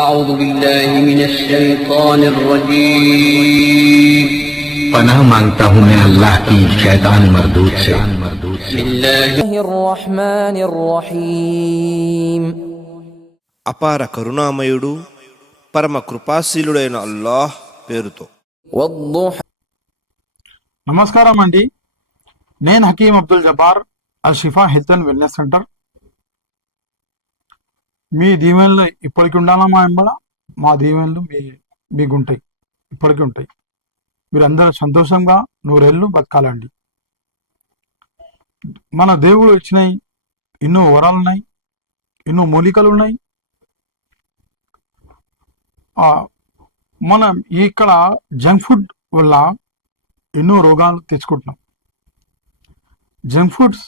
أعوذ بالله من الشيطان الرجيم پناہ مانگتا ہوں میں اللہ کی شیطان مردود سے بسم اللہ الرحمن الرحیم అపార కరుణామయుడు పరమ కృపాశీలుడైన అల్లాహ్ పేరుతో నమస్కారం అండి నేను Hakeem Abdul Jabbar Al Shifa health and wellness centre మీ దీవెనలు ఇప్పటికి ఉండాలా మా ఎంబడ మా దీవెనలు మీ మీకు ఉంటాయి ఇప్పటికీ ఉంటాయి. మీరు అందరూ సంతోషంగా నూరేళ్ళు బతకాలండి. మన దేవుడు ఇచ్చినాయి ఎన్నో వరాలు ఉన్నాయి ఎన్నో మూలికలు ఉన్నాయి మనం ఇక్కడ జంక్ ఫుడ్ వల్ల ఎన్నో రోగాలు తెచ్చుకుంటున్నాం. జంక్ ఫుడ్స్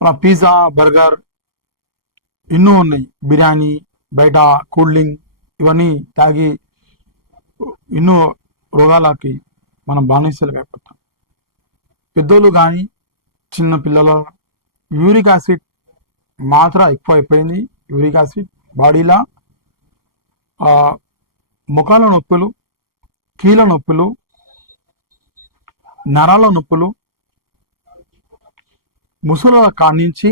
మన పిజ్జా బర్గర్ ఎన్నో ఉన్నాయి. బిర్యానీ బయట కూల్ డ్రింక్ ఇవన్నీ తాగి ఎన్నో రోగాలకి మనం బానిసలుగా అయిపోతాం. పెద్దోళ్ళు కానీ చిన్న పిల్లల యూరిక్ యాసిడ్ మాత్ర ఎక్కువ అయిపోయింది. యూరిక్ యాసిడ్ బాడీలో ముఖాల నొప్పులు కీళ్ళ నొప్పులు నరాల నొప్పులు ముసల కాడి నుంచి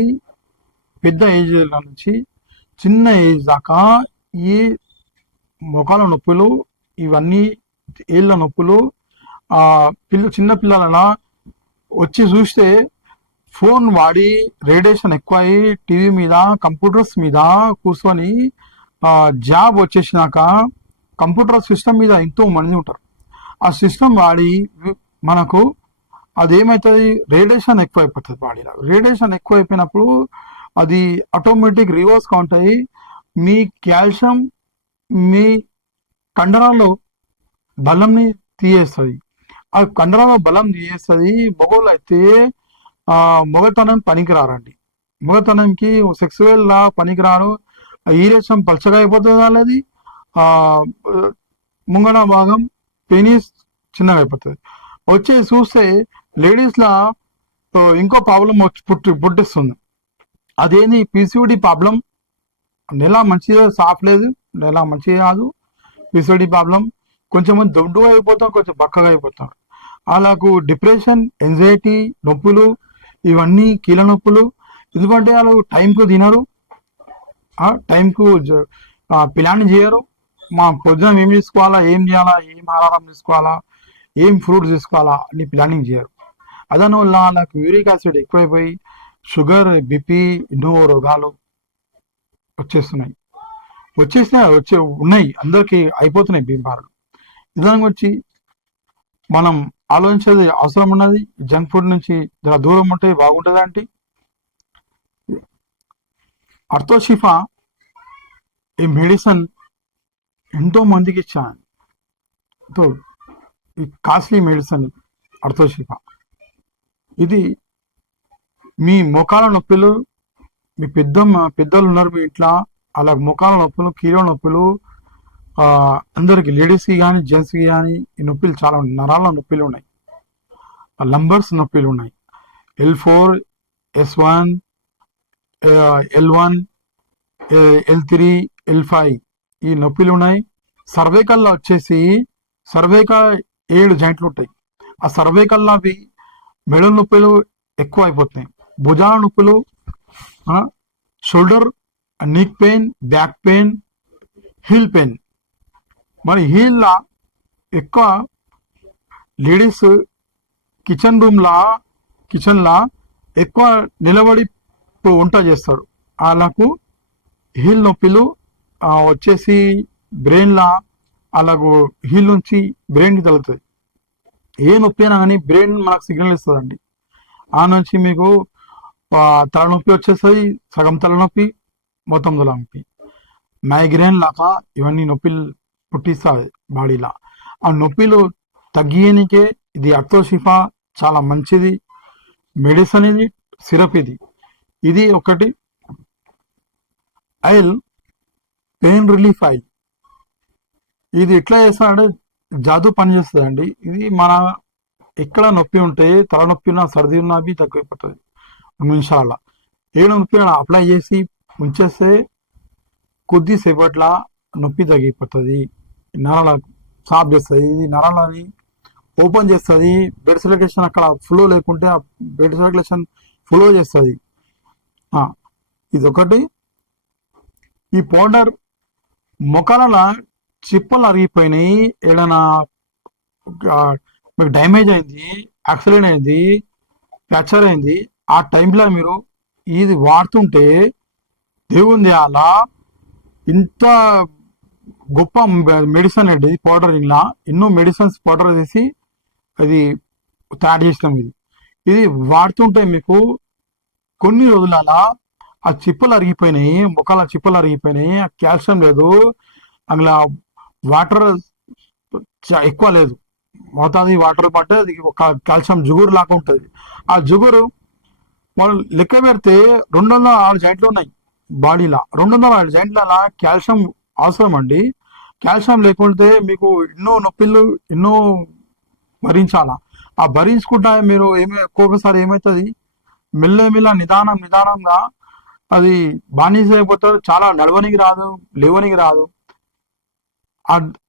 పెద్ద ఏజ్ నుంచి చిన్న ఏజ్ దాకా ఈ మొఖాల నొప్పులు ఇవన్నీ ఏళ్ళ నొప్పులు ఆ పిల్ల చిన్న పిల్లల వచ్చి చూస్తే ఫోన్ వాడి రేడియేషన్ ఎక్కువ అయ్యి టీవీ మీద కంప్యూటర్స్ మీద కూర్చొని జాబ్ వచ్చేసినాక కంప్యూటర్ సిస్టమ్ మీద ఎంతో మంది ఉంటారు. ఆ సిస్టమ్ వాడి మనకు అదేమవుతుంది రేడియేషన్ ఎక్కువ అయిపోతుంది బాడీలో రేడియేషన్ ఎక్కువ అయిపోయినప్పుడు అది ఆటోమేటిక్ రివర్స్ కౌంట్ అయ్యి మీ కాల్షియం మీ కండరాల్లో బలంని తీయేస్తుంది. ఆ కండరాల్లో బలం తీయేస్తుంది మగవాళ్ళు అయితే మొగతనం పనికిరారండి. మొగతనంకి సెక్సువల్ లా పనికిరారు. ఈరేషన్ పలచగా అయిపోతుంది వాళ్ళది ముంగడ భాగం పెనీస్ చిన్నగా అయిపోతుంది. వచ్చి చూస్తే లేడీస్లా ఇంకో ప్రాబ్లం వచ్చి పుట్టి పుట్టిస్తుంది. అదేంది పిసిఓడి ప్రాబ్లం నెల మంచిగా సాఫ్ లేదు నెల మంచిగా కాదు. పీసీఓడి ప్రాబ్లం కొంచెం మంది దొడ్డుగా అయిపోతాం కొంచెం బక్కగా అయిపోతాం. వాళ్ళకు డిప్రెషన్ ఎంజైటీ నొప్పులు ఇవన్నీ కీళ్ళ నొప్పులు. ఎందుకంటే వాళ్ళు టైంకు తినరు టైంకు ప్లాన్ చేయరు. మా పొద్దున ఏం తీసుకోవాలా ఏం చేయాలా ఏం ఆహారం తీసుకోవాలా ఏం ఫ్రూట్స్ తీసుకోవాలా అని ప్లానింగ్ చేయరు. అదన వల్ల నాకు యూరిక్ యాసిడ్ ఎక్కువైపోయి షుగర్ బీపీ ఎన్నో రోగాలు వచ్చేస్తున్నాయి. వచ్చేసిన వచ్చే ఉన్నాయి. అందరికీ అయిపోతున్నాయి బీమారులు ఇదానికి వచ్చి మనం ఆలోచించేది అవసరం ఉన్నది. జంక్ ఫుడ్ నుంచి జర దూరం ఉంటే బాగుంటుంది అంటే అర్థోషిఫా ఈ మెడిసిన్ ఎంతో మందికి ఇచ్చాను ఈ కాస్ట్లీ మెడిసిన్ అర్థోషిఫా. ఇది మీ మోకాల నొప్పులు మీ పెద్దమ్మ పెద్దలు ఉన్నారు మీ ఇంట్లో అలా మోకాల నొప్పులు కీలో నొప్పులు అందరికి లేడీస్కి కానీ జెంట్స్కి కానీ ఈ నొప్పులు చాలా ఉన్నాయి. నరాల నొప్పులు ఉన్నాయి. లంబర్స్ నొప్పులు ఉన్నాయి. L four S one L one L three L five ఈ నొప్పులు ఉన్నాయి. సర్వేకల్లో వచ్చేసి సర్వేక ఏడు జాయింట్లు ఉంటాయి. ఆ సర్వేకల్లో అవి మెడల నొప్పులు ఎక్కువ అయిపోతున్నాయి భుజాల నొప్పులు shoulder neck pain back pain heel pain మరి హీల్లా ఎక్కువ లేడీస్ కిచెన్ రూమ్లా కిచెన్లా ఎక్కువ నిలబడి వంట చేస్తారు. వాళ్ళకు హీల్ నొప్పులు వచ్చేసి బ్రెయిన్లా వాళ్ళకు హీల్ నుంచి బ్రెయిన్కి తగులుతుంది. ఏ నొప్పి అయినా కానీ బ్రెయిన్ మనకు సిగ్నల్ ఇస్తుందండి. ఆ నుంచి మీకు తలనొప్పి వచ్చేస్తుంది సగం తలనొప్పి మొత్తం తలనొప్పి. మైగ్రేన్ లాగా ఇవన్నీ నొప్పిలు పుట్టిస్తాయి బాడీలో. ఆ నొప్పిలు తగ్గియనికే ఇది అర్థోషిఫా చాలా మంచిది. మెడిసిన్ ఇది సిరప్ ఇది. ఇది ఒకటి. ఆయిల్ పెయిన్ రిలీఫ్ ఆయిల్ ఇది ఎట్లా చేస్తాడంటే జాదు పనిచేస్తుందండి ఇది మన ఎక్కడ నొప్పి ఉంటే తలనొప్పి ఉన్నా సర్ది ఉన్నా అవి తగ్గిపోతుంది నిమిషాల. ఏమైనా నొప్పి అప్లై చేసి ఉంచేస్తే కొద్దిసేపట్ల నొప్పి తగ్గిపోతుంది. నరాల సాఫ్ చేస్తుంది. ఇది నరాలని ఓపెన్ చేస్తుంది. బెడ్ సర్క్యులేషన్ అక్కడ ఫ్లో లేకుంటే ఆ బెడ్ సర్క్యులేషన్ ఫ్లో చేస్తుంది. ఇదొకటి. ఈ పౌడర్ మొక్కల చిప్పలు అరిగిపోయినాయి. ఏదైనా మీకు డ్యామేజ్ అయింది యాక్సిడెంట్ అయింది ఫ్రాక్చర్ అయింది. ఆ టైంలో మీరు ఇది వాడుతుంటే దేవుంది అలా ఇంత గొప్ప మెడిసిన్ అండి పౌడర్ ఇలా ఎన్నో మెడిసిన్స్ పౌడర్ చేసి అది తయారు చేసినాం ఇది. ఇది వాడుతుంటే మీకు కొన్ని రోజుల ఆ చిప్పలు అరిగిపోయినాయి ముఖాల చిప్పలు అరిగిపోయినాయి ఆ కాల్షియం లేదు అందులో వాటర్ చ- ఎక్కువ లేదు. మోతాది వాటర్ పట్టే అది ఒక కాల్షియం జుగురు లాగా ఉంటుంది. ఆ జుగురు మనం లెక్క పెడితే రెండు వందల ఆరు జాయింట్లు ఉన్నాయి బాడీలో. రెండు వందల ఆరు జాయింట్ల కాల్షియం అవసరం అండి. కాల్షియం లేకుంటే మీకు ఎన్నో నొప్పిళ్ళు ఎన్నో భరించాలా. ఆ భరించుకుంటా మీరు ఏమి ఒక్కొక్కసారి ఏమవుతుంది మెల్లమెల్ల నిదానం నిదానంగా అది బానిస అయిపోతారు. చాలా నడవనికి రాదు లేవనికి రాదు.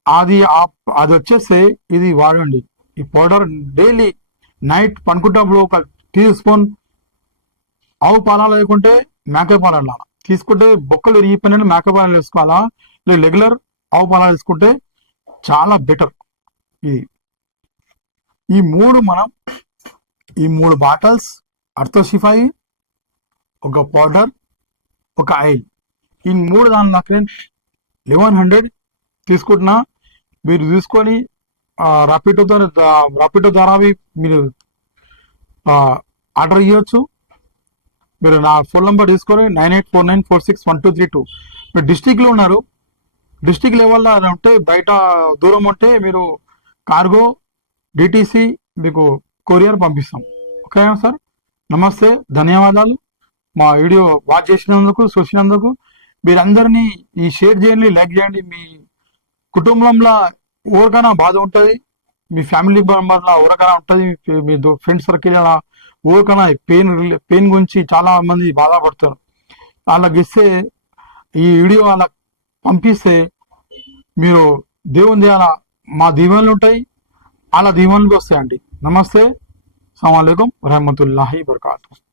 అది అది వచ్చేస్తే ఇది వాడండి. ఈ పౌడర్ డైలీ నైట్ పనుకుంటప్పుడు ఒక టీ స్పూన్ ఆవు పాలా లేకుంటే మేక పాలాలు? తీసుకుంటే బొక్కలు ఇరిగిపోయిన మేక పాలాలు వేసుకోవాలా? లేదు రెగ్యులర్ ఆవు పాలా వేసుకుంటే చాలా బెటర్ ఇది ఈ మూడు మనం ఈ మూడు బాటిల్స్ అర్థోషిఫాయి ఒక పౌడర్ ఒక ఆయిల్ ఈ మూడు దాని నాకు లెవెన్ హండ్రెడ్ తీసుకుంటున్నా. మీరు తీసుకొని రాపిడో ద్వారా రాపిడో ద్వారా మీరు ఆర్డర్ ఇవ్వచ్చు మీరు నా ఫోన్ నెంబర్ తీసుకొని nine eight four nine four six one two three two. మీరు డిస్టిక్లో ఉన్నారు. డిస్టిక్ లెవెల్లో ఉంటే బయట దూరం ఉంటే మీరు కార్గో డిటిసి మీకు కొరియర్ పంపిస్తాం. ఓకేనా సార్? నమస్తే ధన్యవాదాలు. మా వీడియో వాచ్ చేసినందుకు చూసినందుకు మీరందరినీ ఈ షేర్ చేయండి లైక్ చేయండి. మీ కుటుంబంలో ఎవరికైనా బాధ ఉంటుంది మీ ఫ్యామిలీ మెంబర్లో ఎవరికైనా ఉంటుంది మీ- మీ ఫ్రెండ్ సర్కిల్ ఎవరికైనా పెయిన్ పెయిన్ గురించి చాలా మంది బాధపడతారు. వాళ్ళకి ఇస్తే ఈ వీడియో వాళ్ళకి పంపిస్తే మీరు దేవుని దేవాల మా దీవెనలు ఉంటాయి అలా దీవెనలు వస్తాయండి. నమస్తే. సలాంకం రహమతుల్లాహి వరకాతు